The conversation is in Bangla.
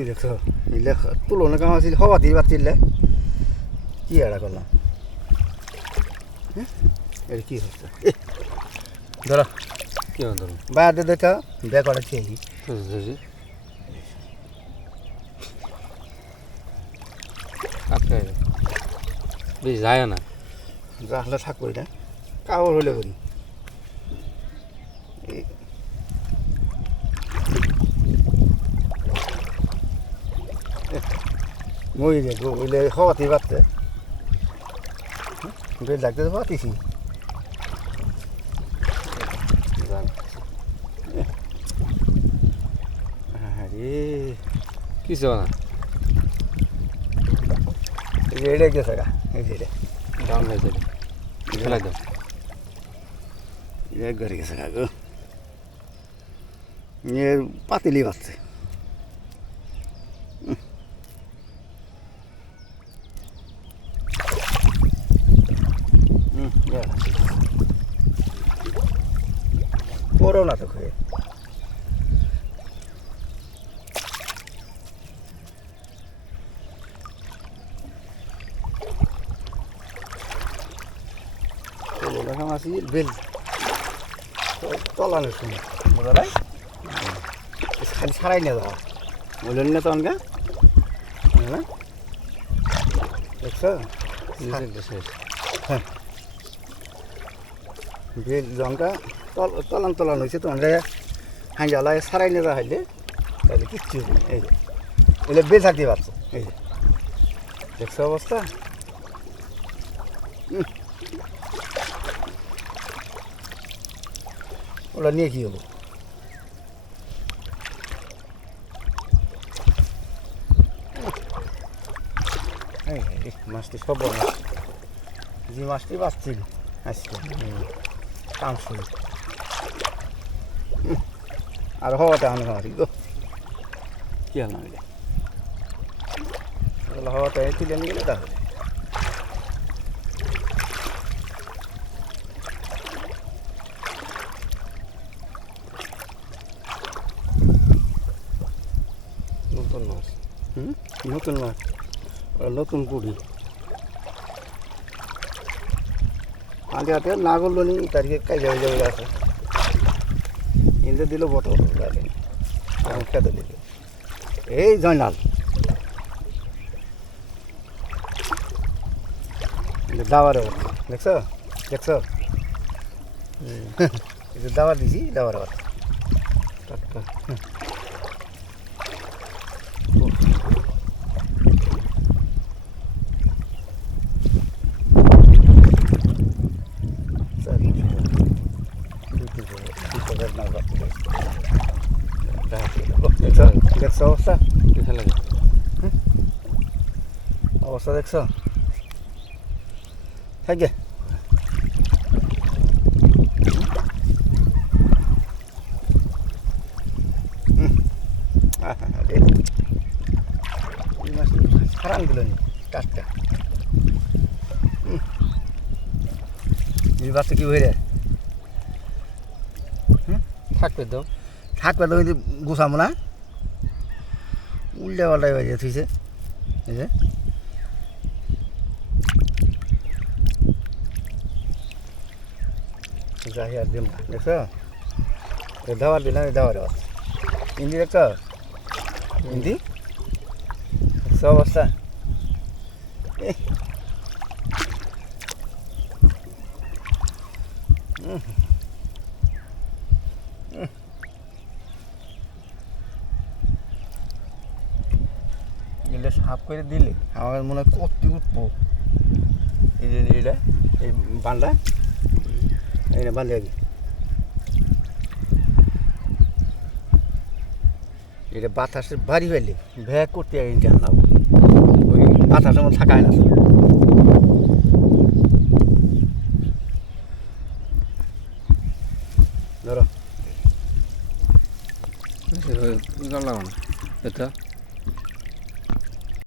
দেখছ? ইলে তুলনা কাম আছিল হওয়া দিয়ে পারছিলে কি এড়া করলাম এটা কি হচ্ছে ধরো কি ধরুন বাইরে দেখা ব্যাগ করা খেয়ে বেশি যায় না? রাখলে থাকব এটা কাপড় হলে করি এই- এহ, মই যে ওইলে হওয়াতে পারতে বেল ডাকতে তো পাতিছি। আরে কিছু না এই গেছে গা এটা ডাউন হয়ে যাবে। ফেলাই দাও ঘরে গেছে গা গো। এর পাতিলি বাচ্চা করো না তো খেয়ে দেখা মাসি বেল তলানোর সময় বোঝা যায় খালি ছাড়াই নিয়ে যাওয়া বললেন না তখন গা হ্যাঁ দেখছ শেষ রঙটা তল তলান তলান হয়েছে তখন হাঁজালায় ছাড়াই নিয়ে যাওয়া হইলে তাহলে কিচ্ছু হবে। এই যে। এলে থাকতে পারছ এই যে। দেখছ অবস্থা? ওটা নিয়ে কী রে, মাছটি সব বড় মাছ। যে মাছটি বাঁচছিল আজকে। কাম শুরু আর হওয়াটা আমি মারি গো কি হল না এগুলো হওয়াটা এই তুলে নিয়ে গেলে তাহলে নতুন মাছ হুম নতুন মাছ নতুন কুড়ি নি তারিখে কাজ হয়ে যাবে আছে ইন্দে দিল বটো আমি খেতে দিল। এই জয়নাল। দাবার দেখছ? দেখছ? দাবার দিছি দাবার টাটকা Sorry. দেখছ দেখছ অবস্থা? কি ফেলাই দাও অবস্থা দেখছ? থাকে সারান দিল নি টাটকা এই বাচ্চা কি হয়ে থাকবে দাও থাকবে তো গুছাবো না? উল্টে পাল্টাই বাজে থুইছে এই যে। যাই আর দিম দেখছ? দাবার দিলাম দাবার হিন্দি দেখছ? হিন্দি দেখছ অবস্থা? এহ। এগুলো করে দিলে আমার মনে হয় কত উঠবো। এই যে এটা, এই বান্ডা না বান্ধে আগে। এটা বাতাসের বাড়ি ফেলে ভ্যাগ করতে আগে জানাব ওই বাতাসের মধ্যে থাকায় না। ধরো। হয়ে- লাগানো এটা?